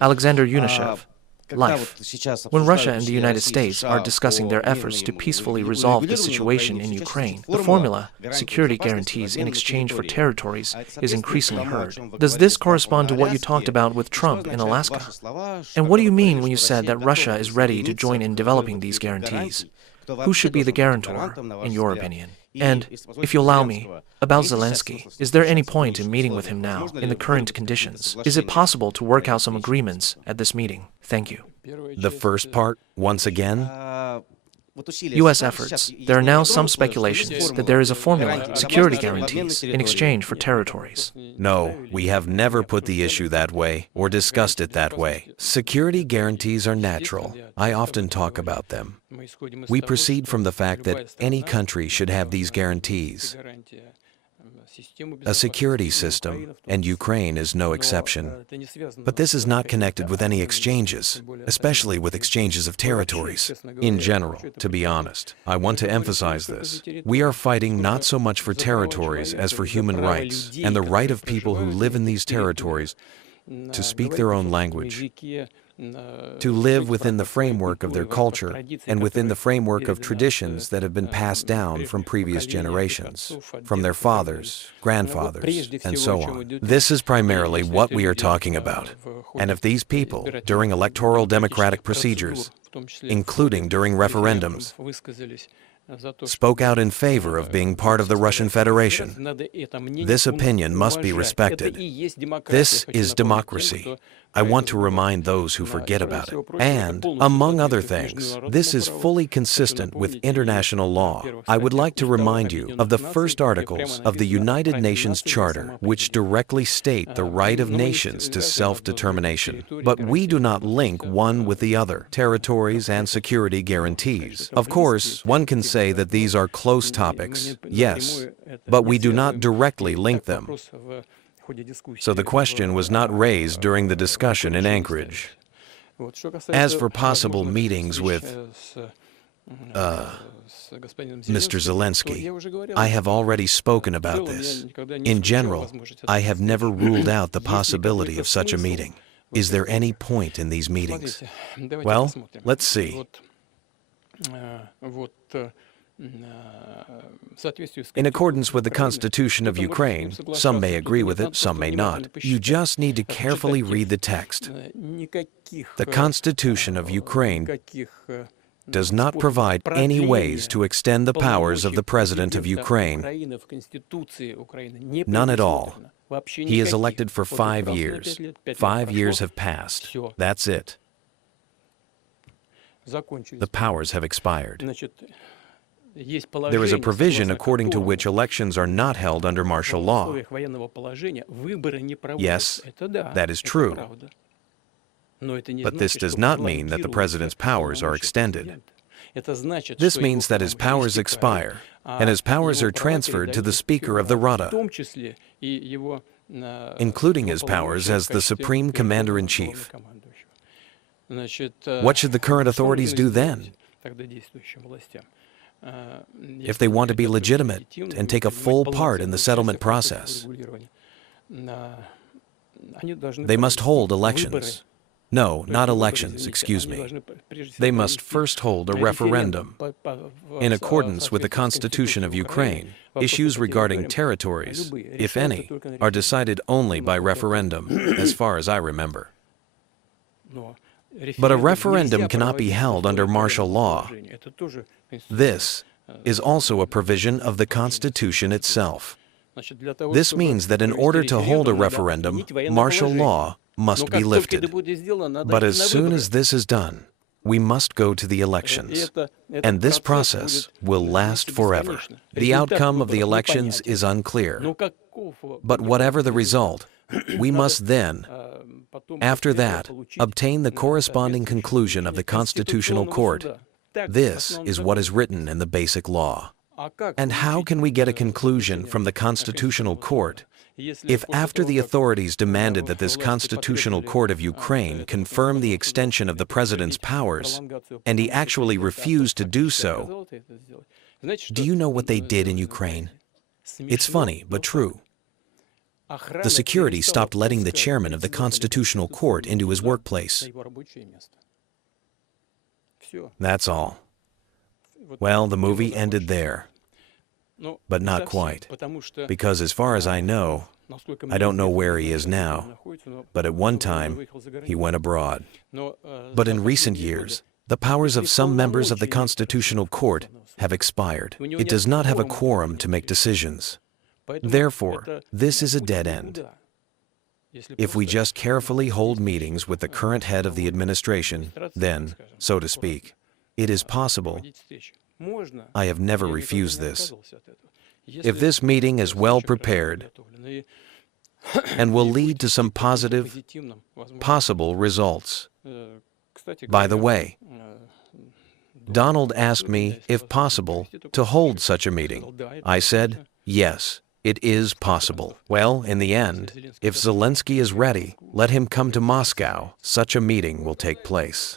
Alexander Yunushev. Life. When Russia and the United States are discussing their efforts to peacefully resolve the situation in Ukraine, the formula, security guarantees in exchange for territories, is increasingly heard. Does this correspond to what you talked about with Trump in Alaska? And what do you mean when you said that Russia is ready to join in developing these guarantees? Who should be the guarantor, in your opinion? And, if you allow me, about Zelensky, is there any point in meeting with him now, in the current conditions? Is it possible to work out some agreements at this meeting? Thank you. The first part, once again? U.S. efforts. There are now some speculations that there is a formula, security guarantees, in exchange for territories. No, we have never put the issue that way or discussed it that way. Security guarantees are natural. I often talk about them. We proceed from the fact that any country should have these guarantees, a security system, and Ukraine is no exception. But this is not connected with any exchanges, especially with exchanges of territories. In general, to be honest, I want to emphasize this. We are fighting not so much for territories as for human rights and the right of people who live in these territories to speak their own language, to live within the framework of their culture and within the framework of traditions that have been passed down from previous generations, from their fathers, grandfathers, and so on. This is primarily what we are talking about. And if these people, during electoral democratic procedures, including during referendums, spoke out in favor of being part of the Russian Federation, this opinion must be respected. This is democracy. I want to remind those who forget about it. And, among other things, this is fully consistent with international law. I would like to remind you of the first articles of the United Nations Charter, which directly state the right of nations to self-determination. But we do not link one with the other, territories and security guarantees. Of course, one can say that these are close topics, yes, but we do not directly link them. So the question was not raised during the discussion in Anchorage. As for possible meetings with Mr. Zelensky, I have already spoken about this. In general, I have never ruled out the possibility of such a meeting. Is there any point in these meetings? Well, let's see. In accordance with the Constitution of Ukraine, some may agree with it, some may not. You just need to carefully read the text. The Constitution of Ukraine does not provide any ways to extend the powers of the President of Ukraine. None at all. He is elected for 5 years. 5 years have passed. That's it. The powers have expired. There is a provision according to which elections are not held under martial law. Yes, that is true. But this does not mean that the president's powers are extended. This means that his powers expire, and his powers are transferred to the Speaker of the Rada, including his powers as the Supreme Commander-in-Chief. What should the current authorities do then? If they want to be legitimate and take a full part in the settlement process, they must hold elections. No, not elections, excuse me. They must first hold a referendum. In accordance with the Constitution of Ukraine, issues regarding territories, if any, are decided only by referendum, as far as I remember. But a referendum cannot be held under martial law. This is also a provision of the Constitution itself. This means that in order to hold a referendum, martial law must be lifted. But as soon as this is done, we must go to the elections. And this process will last forever. The outcome of the elections is unclear. But whatever the result, we must then, after that, obtain the corresponding conclusion of the Constitutional Court. This is what is written in the basic law. And how can we get a conclusion from the Constitutional Court if after the authorities demanded that this Constitutional Court of Ukraine confirm the extension of the President's powers, and he actually refused to do so? Do you know what they did in Ukraine? It's funny, but true. The security stopped letting the chairman of the Constitutional Court into his workplace. That's all. Well, the movie ended there. But not quite. Because as far as I know, I don't know where he is now, but at one time, he went abroad. But in recent years, the powers of some members of the Constitutional Court have expired. It does not have a quorum to make decisions. Therefore, this is a dead end. If we just carefully hold meetings with the current head of the administration, then, so to speak, it is possible. I have never refused this. If this meeting is well prepared and will lead to some positive, possible results. By the way, Donald asked me, if possible, to hold such a meeting. I said, yes, it is possible. Well, in the end, if Zelensky is ready, let him come to Moscow. Such a meeting will take place.